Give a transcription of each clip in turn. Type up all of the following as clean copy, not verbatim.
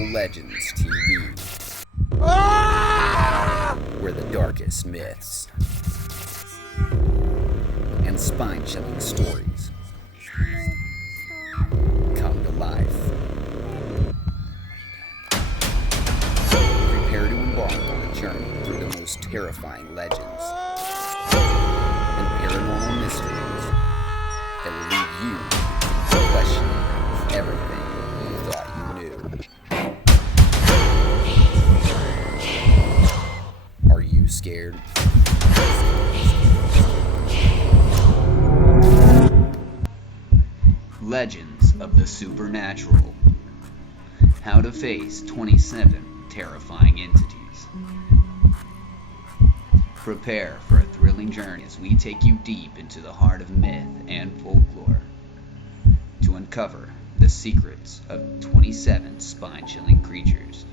Powerful Legends TV, where the darkest myths and spine-chilling stories come to life. Prepare to embark on a journey through the most terrifying legends and paranormal mysteries that will leave you questioning everything you thought you knew. Are you scared? Legends of the Supernatural. How to face 27 terrifying entities. Prepare for a thrilling journey as we take you deep into the heart of myth and folklore to uncover the secrets of 27 spine-chilling creatures.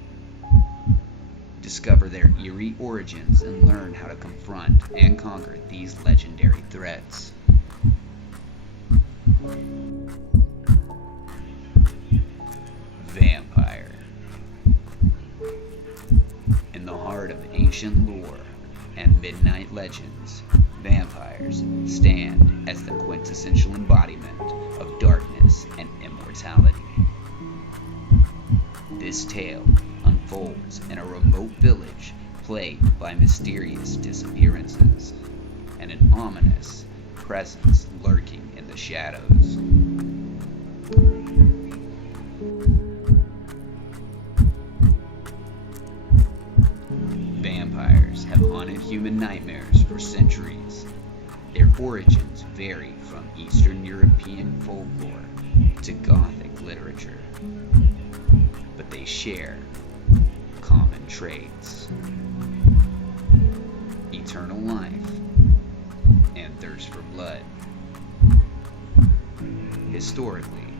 Discover their eerie origins and learn how to confront and conquer these legendary threats. Vampire. In the heart of ancient lore and midnight legends, vampires stand as the quintessential embodiment of darkness and immortality. This tale unfolds in a remote village plagued by mysterious disappearances and an ominous presence lurking in the shadows. Vampires have haunted human nightmares for centuries. Their origins vary from Eastern European folklore to Gothic literature, but they share common traits: eternal life and thirst for blood. Historically,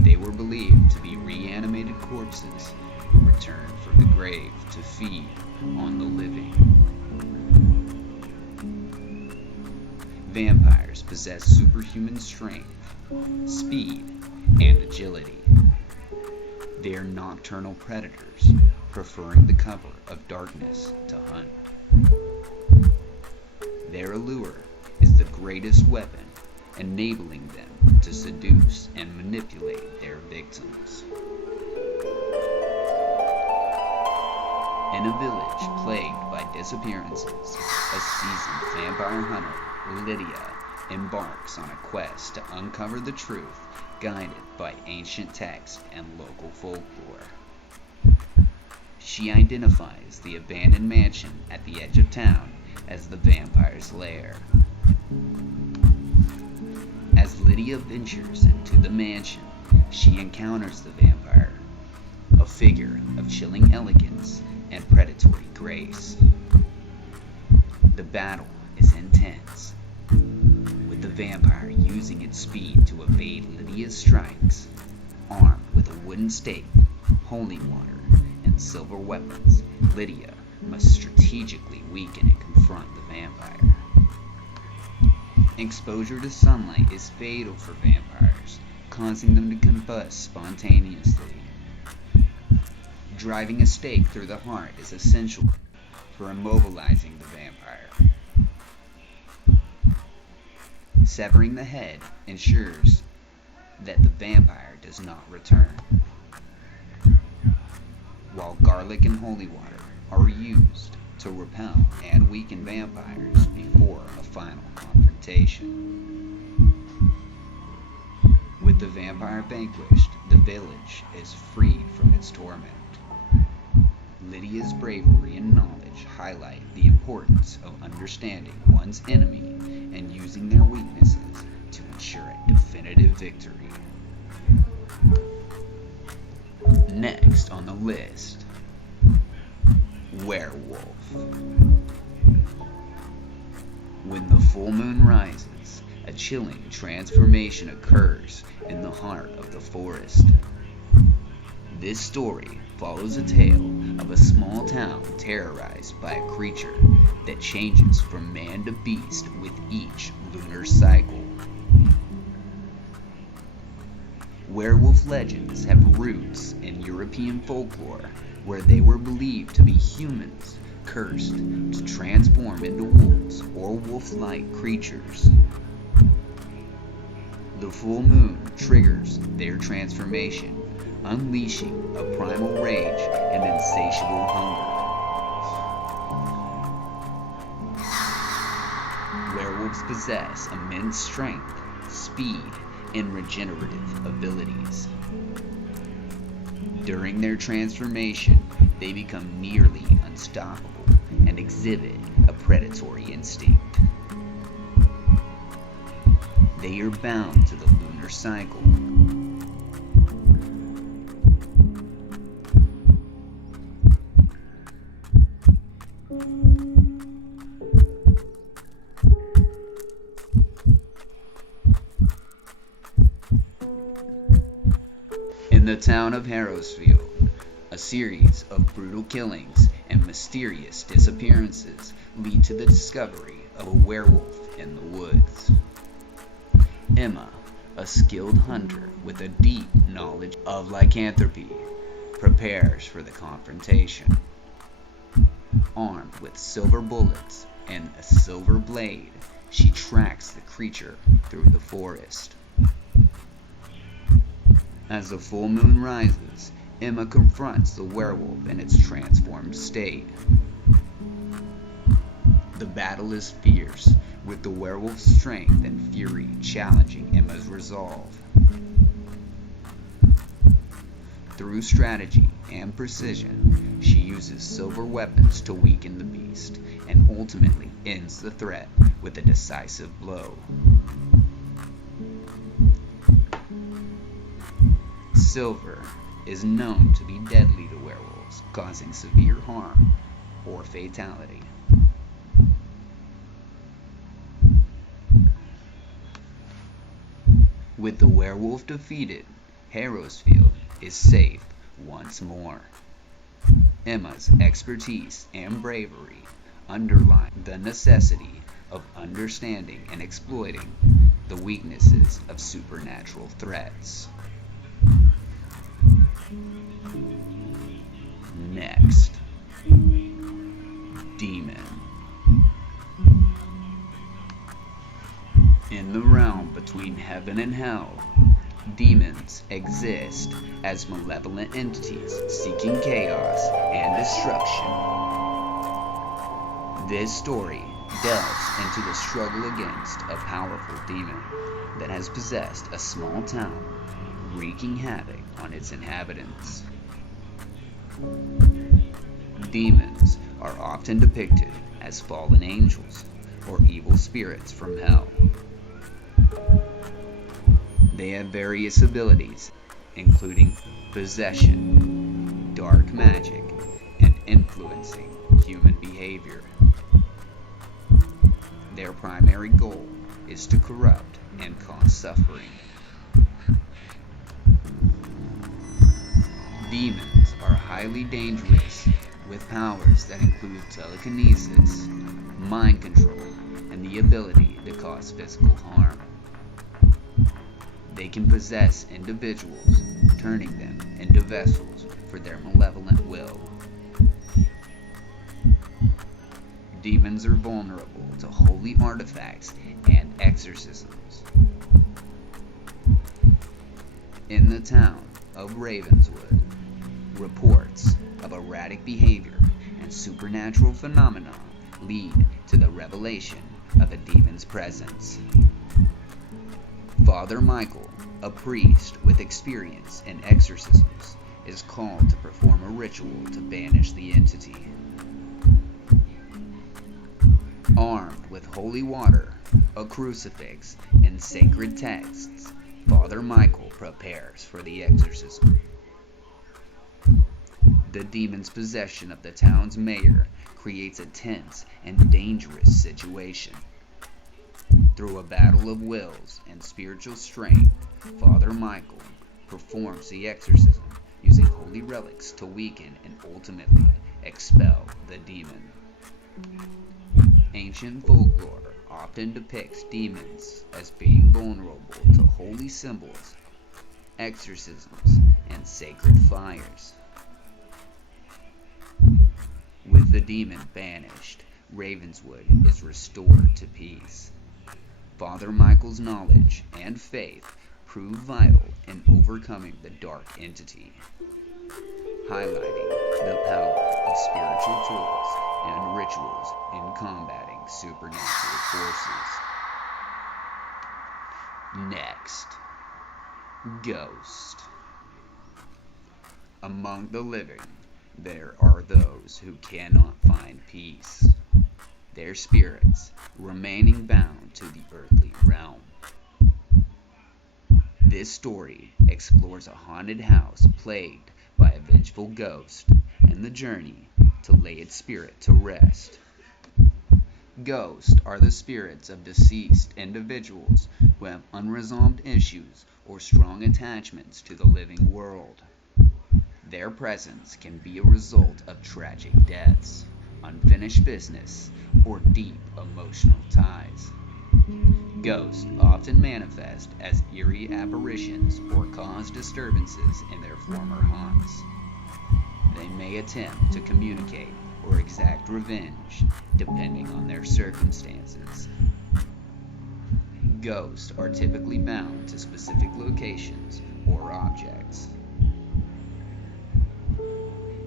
they were believed to be reanimated corpses who returned from the grave to feed on the living. Vampires possess superhuman strength, speed, and agility. They are nocturnal predators, preferring the cover of darkness to hunt. Their allure is the greatest weapon, enabling them to seduce and manipulate their victims. In a village plagued by disappearances, a seasoned vampire hunter, Lydia, embarks on a quest to uncover the truth, guided by ancient texts and local folklore. She identifies the abandoned mansion at the edge of town as the vampire's lair. As Lydia ventures into the mansion, she encounters the vampire, a figure of chilling elegance and predatory grace. The battle is intense, with the vampire using its speed to evade Lydia's strikes. Armed with a wooden stake, holy water, and silver weapons, Lydia must strategically weaken and confront the vampire. Exposure to sunlight is fatal for vampires, causing them to combust spontaneously. Driving a stake through the heart is essential for immobilizing the vampire. Severing the head ensures that the vampire does not return, while garlic and holy water are used to repel and weaken vampires before a final confrontation. With the vampire vanquished, the village is freed from its torment. Lydia's bravery and knowledge highlight the importance of understanding one's enemy and using their weaknesses to ensure a definitive victory. Next on the list, Werewolf. When the full moon rises, a chilling transformation occurs in the heart of the forest. This story follows a tale of a small town terrorized by a creature that changes from man to beast with each lunar cycle. Werewolf legends have roots in European folklore, where they were believed to be humans cursed to transform into wolves or wolf-like creatures. The full moon triggers their transformation, unleashing a primal rage and insatiable hunger. Werewolves possess immense strength, speed, and regenerative abilities. During their transformation, they become nearly unstoppable and exhibit a predatory instinct. They are bound to the lunar cycle. In the town of Harrowsfield, a series of brutal killings and mysterious disappearances lead to the discovery of a werewolf in the woods. Emma, a skilled hunter with a deep knowledge of lycanthropy, prepares for the confrontation. Armed with silver bullets and a silver blade, she tracks the creature through the forest. As the full moon rises, Emma confronts the werewolf in its transformed state. The battle is fierce, with the werewolf's strength and fury challenging Emma's resolve. Through strategy and precision, she uses silver weapons to weaken the beast, and ultimately ends the threat with a decisive blow. Silver is known to be deadly to werewolves, causing severe harm or fatality. With the werewolf defeated, Harrowsfield is safe once more. Emma's expertise and bravery underline the necessity of understanding and exploiting the weaknesses of supernatural threats. Next, Demon. In the realm between heaven and hell, demons exist as malevolent entities seeking chaos and destruction. This story delves into the struggle against a powerful demon that has possessed a small town, wreaking havoc on its inhabitants. Demons are often depicted as fallen angels or evil spirits from hell. They have various abilities, including possession, dark magic, and influencing human behavior. Their primary goal is to corrupt and cause suffering. Demons are highly dangerous, with powers that include telekinesis, mind control, and the ability to cause physical harm. They can possess individuals, turning them into vessels for their malevolent will. Demons are vulnerable to holy artifacts and exorcisms. In the town of Ravenswood, reports of erratic behavior and supernatural phenomena lead to the revelation of a demon's presence. Father Michael, a priest with experience in exorcisms, is called to perform a ritual to banish the entity. Armed with holy water, a crucifix, and sacred texts, Father Michael prepares for the exorcism. The demon's possession of the town's mayor creates a tense and dangerous situation. Through a battle of wills and spiritual strength, Father Michael performs the exorcism using holy relics to weaken and ultimately expel the demon. Ancient folklore often depicts demons as being vulnerable to holy symbols exorcisms, and sacred fires. With the demon banished, Ravenswood is restored to peace. Father Michael's knowledge and faith prove vital in overcoming the dark entity, highlighting the power of spiritual tools and rituals in combating supernatural forces. Next, Ghost. Among the living, there are those who cannot find peace, their spirits remaining bound to the earthly realm. This story explores a haunted house plagued by a vengeful ghost and the journey to lay its spirit to rest. Ghosts are the spirits of deceased individuals who have unresolved issues or strong attachments to the living world. Their presence can be a result of tragic deaths, unfinished business, or deep emotional ties. Ghosts often manifest as eerie apparitions or cause disturbances in their former haunts. They may attempt to communicate or exact revenge, depending on their circumstances. Ghosts are typically bound to specific locations or objects.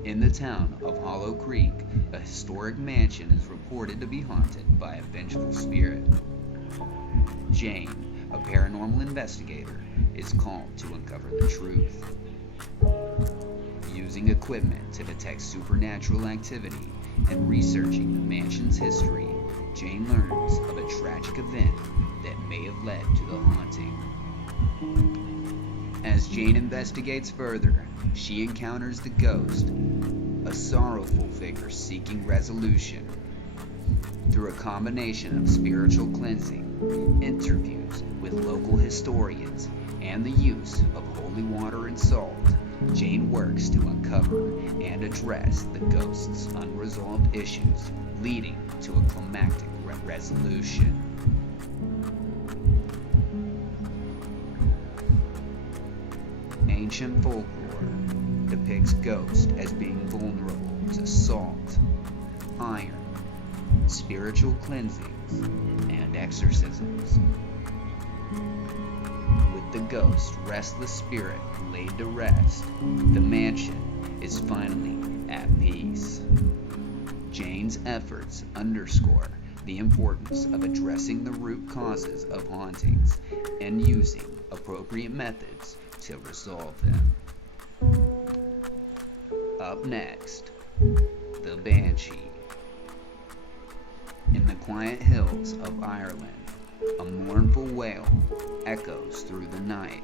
In the town of Hollow Creek, a historic mansion is reported to be haunted by a vengeful spirit. Jane, a paranormal investigator, is called to uncover the truth. Using equipment to detect supernatural activity and researching the mansion's history, Jane learns of a tragic event that may have led to the haunting. As Jane investigates further, she encounters the ghost, a sorrowful figure seeking resolution. Through a combination of spiritual cleansing, interviews with local historians, and the use of holy water and salt, Jane works to uncover and address the ghost's unresolved issues, leading to a climactic resolution. Ancient folklore depicts ghosts as being vulnerable to salt, iron, spiritual cleansings, and exorcisms. With the ghost's restless spirit laid to rest, the mansion is finally at peace. Jane's efforts underscore the importance of addressing the root causes of hauntings and using appropriate methods to resolve them. Up next, the Banshee. In the quiet hills of Ireland, a mournful wail echoes through the night,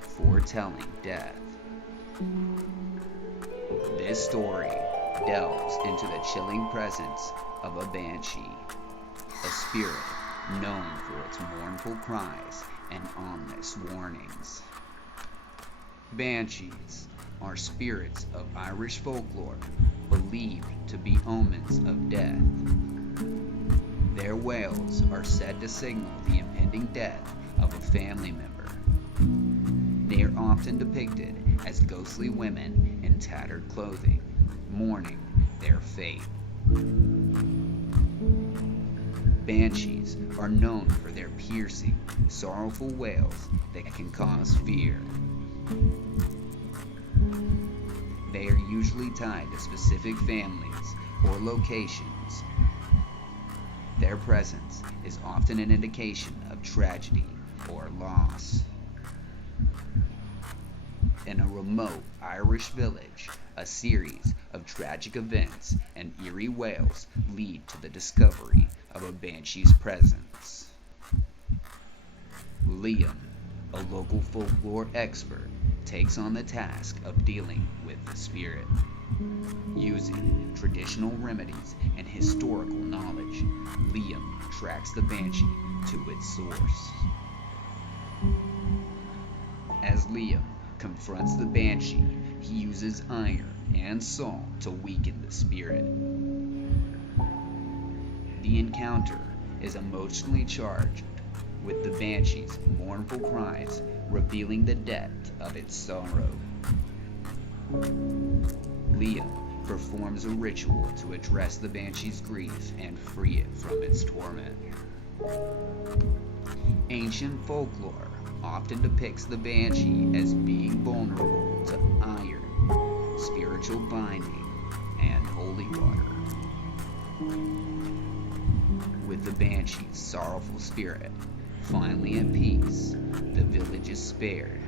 foretelling death. This story delves into the chilling presence of a Banshee, a spirit known for its mournful cries and ominous warnings. Banshees are spirits of Irish folklore believed to be omens of death. Their wails are said to signal the impending death of a family member. They are often depicted as ghostly women in tattered clothing, mourning their fate. Banshees are known for their piercing, sorrowful wails that can cause fear. They are usually tied to specific families or locations. Their presence is often an indication of tragedy or loss. In a remote Irish village, a series of tragic events and eerie wails lead to the discovery of a banshee's presence. Liam, a local folklore expert, takes on the task of dealing with the spirit. Using traditional remedies and historical knowledge, Liam tracks the Banshee to its source. As Liam confronts the Banshee, he uses iron and salt to weaken the spirit. The encounter is emotionally charged, with the Banshee's mournful cries revealing the depth of its sorrow. Liam performs a ritual to address the Banshee's grief and free it from its torment. Ancient folklore often depicts the Banshee as being vulnerable to iron, spiritual binding, and holy water. With the Banshee's sorrowful spirit finally at peace, the village is spared.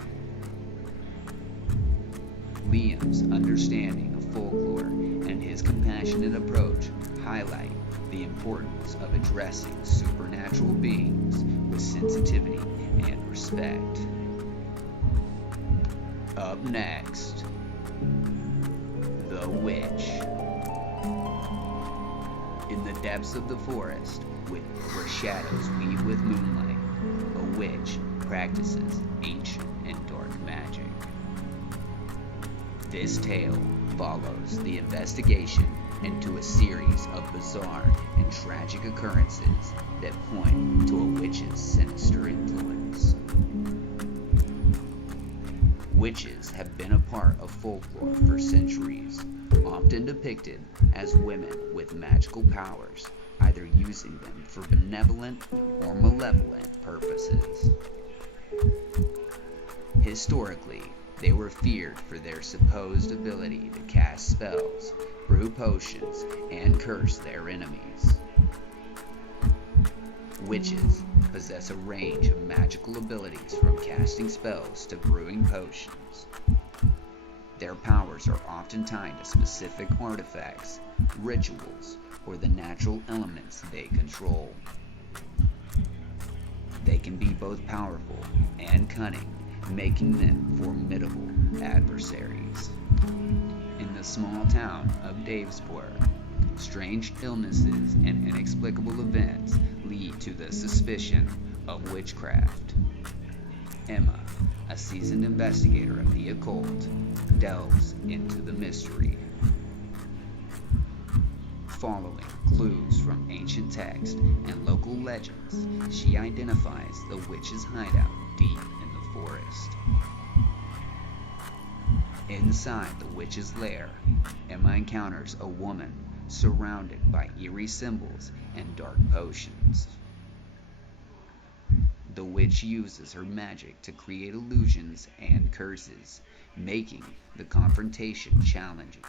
Liam's understanding of folklore and his compassionate approach highlight the importance of addressing supernatural beings with sensitivity and respect. Up next, the Witch. In the depths of the forest, where shadows weave with moonlight, a witch practices ancient and dark magic. This tale follows the investigation into a series of bizarre and tragic occurrences that point to a witch's sinister influence. Witches have been a part of folklore for centuries, often depicted as women with magical powers, either using them for benevolent or malevolent purposes. Historically, they were feared for their supposed ability to cast spells, brew potions, and curse their enemies. Witches possess a range of magical abilities from casting spells to brewing potions. Their powers are often tied to specific artifacts, rituals, or the natural elements they control. They can be both powerful and cunning, making them formidable adversaries. In the small town of Davesport, strange illnesses and inexplicable events lead to the suspicion of witchcraft. Emma, a seasoned investigator of the occult, delves into the mystery. Following clues from ancient texts and local legends, she identifies the witch's hideout deep in the forest. Inside the witch's lair, Emma encounters a woman surrounded by eerie symbols and dark potions. The witch uses her magic to create illusions and curses, making the confrontation challenging.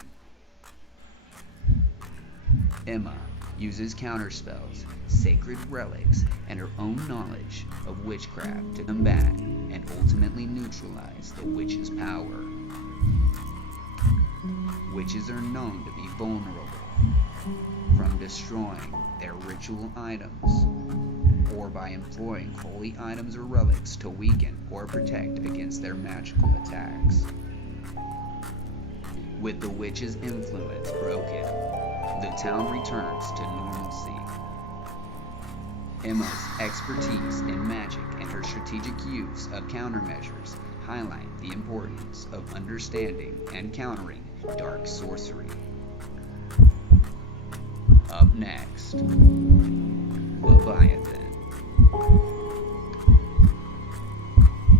Emma uses counterspells, sacred relics, and her own knowledge of witchcraft to combat and ultimately neutralize the witch's power. Witches are known to be vulnerable, from destroying their ritual items, or by employing holy items or relics to weaken or protect against their magical attacks. With the witch's influence broken, the town returns to normalcy. Emma's expertise in magic and her strategic use of countermeasures highlight the importance of understanding and countering dark sorcery. Up next, Leviathan.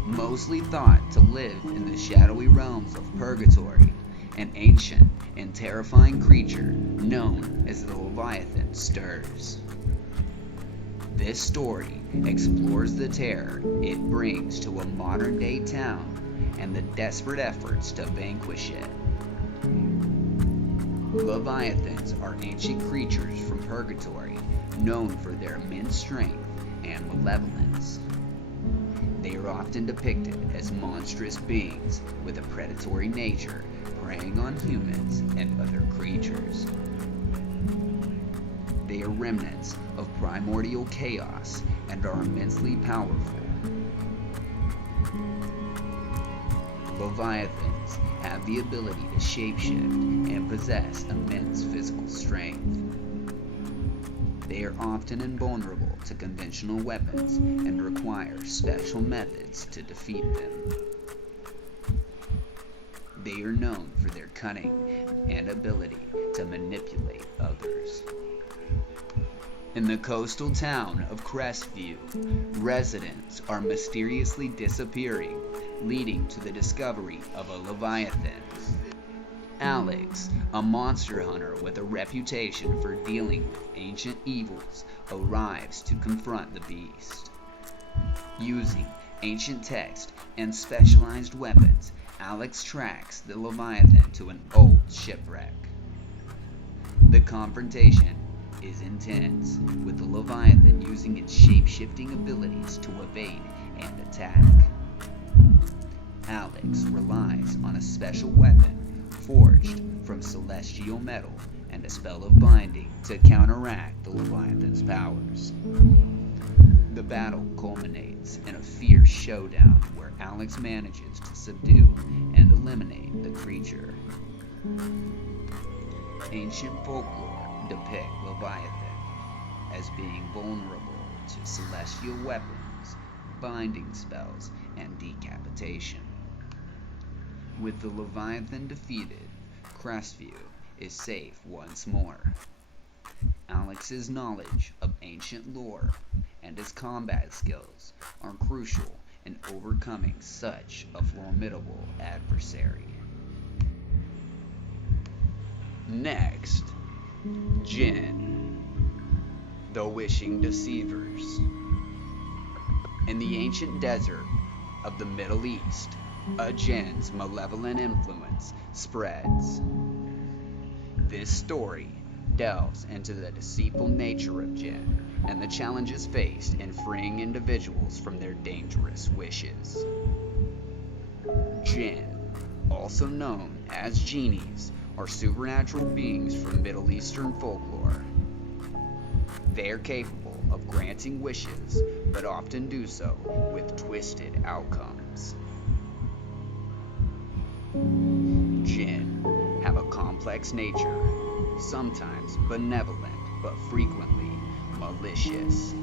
Mostly thought to live in the shadowy realms of purgatory, an ancient and terrifying creature known as the Leviathan stirs. This story explores the terror it brings to a modern-day town and the desperate efforts to vanquish it. Leviathans are ancient creatures from purgatory, known for their immense strength and malevolence. They are often depicted as monstrous beings with a predatory nature, preying on humans and other creatures. They are remnants of primordial chaos and are immensely powerful. Leviathans have the ability to shapeshift and possess immense physical strength. They are often invulnerable to conventional weapons and require special methods to defeat them. They are known for their cunning and ability to manipulate others. In the coastal town of Crestview, residents are mysteriously disappearing, leading to the discovery of a Leviathan. Alex, a monster hunter with a reputation for dealing with ancient evils, arrives to confront the beast. Using ancient text and specialized weapons, Alex tracks the Leviathan to an old shipwreck. The confrontation is intense, with the Leviathan using its shape-shifting abilities to evade and attack. Alex relies on a special weapon forged from celestial metal and a spell of binding to counteract the Leviathan's powers. The battle culminates in a fierce showdown where Alex manages to subdue and eliminate the creature. Ancient folklore depict Leviathan as being vulnerable to celestial weapons, binding spells, and decapitation. With the Leviathan defeated, Crestview is safe once more. Alex's knowledge of ancient lore and his combat skills are crucial in overcoming such a formidable adversary. Next, Djinn, the Wishing Deceivers. In the ancient desert of the Middle East, a Djinn's malevolent influence spreads. This story delves into the deceitful nature of Djinn and the challenges faced in freeing individuals from their dangerous wishes. Djinn, also known as genies, are supernatural beings from Middle Eastern folklore. They are capable of granting wishes, but often do so with twisted outcomes. Djinn have a complex nature, sometimes benevolent, but frequently malicious.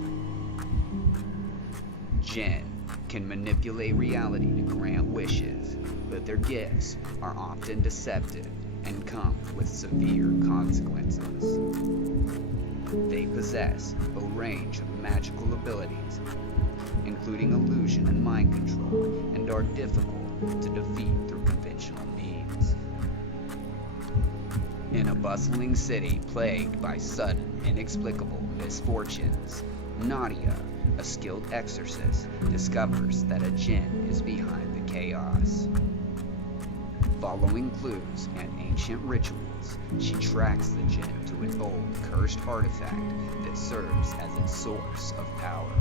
Djinn can manipulate reality to grant wishes, but their gifts are often deceptive and come with severe consequences. They possess a range of magical abilities, including illusion and mind control, and are difficult to defeat through conventional means. In a bustling city plagued by sudden, inexplicable misfortunes, Nadia, a skilled exorcist, discovers that a Djinn is behind the chaos. Following clues and ancient rituals, she tracks the Djinn to an old, cursed artifact that serves as its source of power.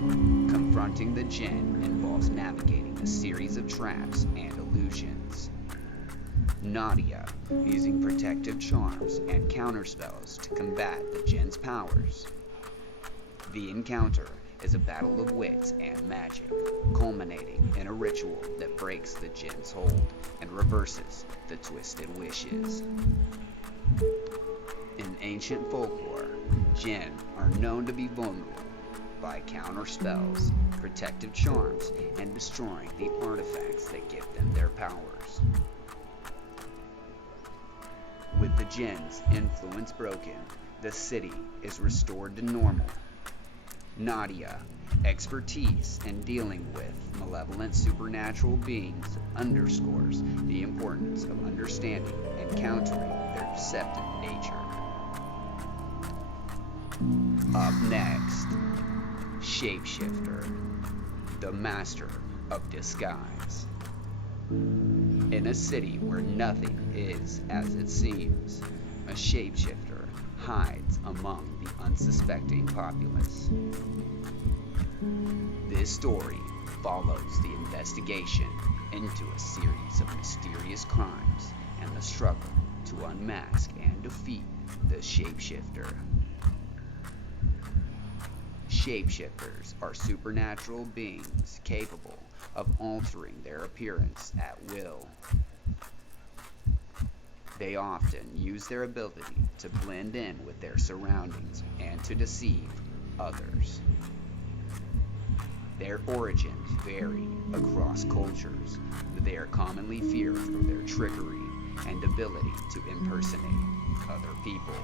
Confronting the Djinn involves navigating a series of traps and illusions. Nadia, using protective charms and counterspells to combat the Djinn's powers. The encounter is a battle of wits and magic, culminating in a ritual that breaks the Djinn's hold and reverses the twisted wishes. In ancient folklore, Djinn are known to be vulnerable by counter spells, protective charms, and destroying the artifacts that give them their powers. With the Djinn's influence broken, the city is restored to normal. Nadia, expertise in dealing with malevolent supernatural beings, underscores the importance of understanding and countering their deceptive nature. Up next, Shapeshifter, the master of disguise. In a city where nothing is as it seems, a shapeshifter hides among the unsuspecting populace. This story follows the investigation into a series of mysterious crimes and the struggle to unmask and defeat the shapeshifter. Shapeshifters are supernatural beings capable of altering their appearance at will. They often use their ability to blend in with their surroundings and to deceive others. Their origins vary across cultures, but they are commonly feared for their trickery and ability to impersonate other people.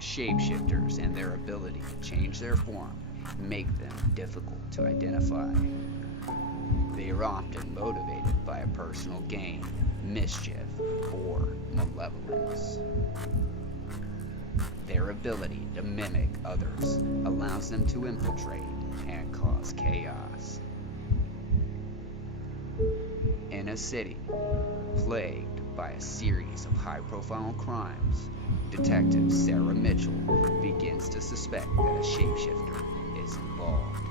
Shapeshifters and their ability to change their form make them difficult to identify. They are often motivated by a personal gain, mischief, or malevolence. Their ability to mimic others allows them to infiltrate and cause chaos. In a city plagued by a series of high-profile crimes, Detective Sarah Mitchell begins to suspect that a shapeshifter is involved.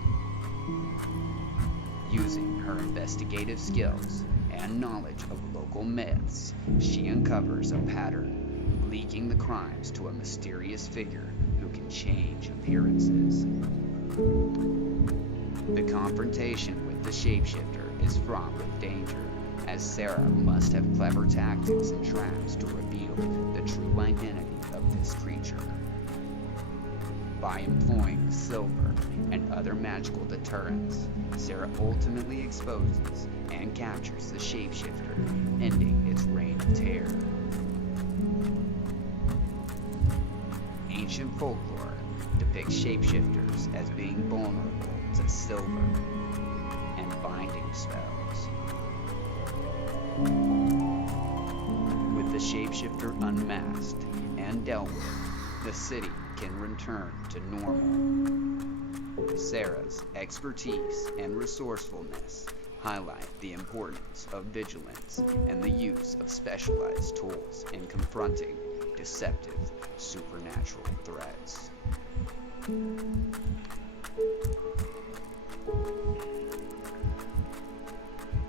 Using her investigative skills and knowledge of local myths, she uncovers a pattern, linking the crimes to a mysterious figure who can change appearances. The confrontation with the shapeshifter is fraught with danger, as Sarah must have clever tactics and traps to reveal the true identity of this creature. By employing silver and other magical deterrents, Sarah ultimately exposes and captures the shapeshifter, ending its reign of terror. Ancient folklore depicts shapeshifters as being vulnerable to silver and binding spells. With the shapeshifter unmasked and dealt with, the city can return to normal. Sarah's expertise and resourcefulness highlight the importance of vigilance and the use of specialized tools in confronting deceptive supernatural threats.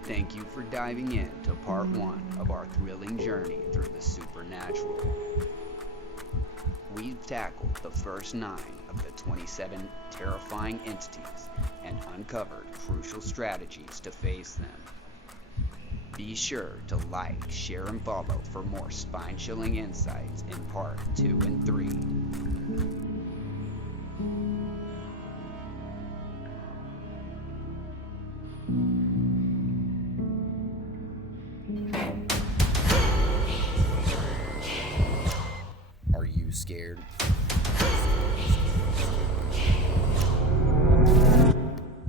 Thank you for diving in to part 1 of our thrilling journey through the supernatural. We've tackled the first 9 of the 27 terrifying entities and uncovered crucial strategies to face them. Be sure to like, share, and follow for more spine-chilling insights in part 2 and 3. Are you scared?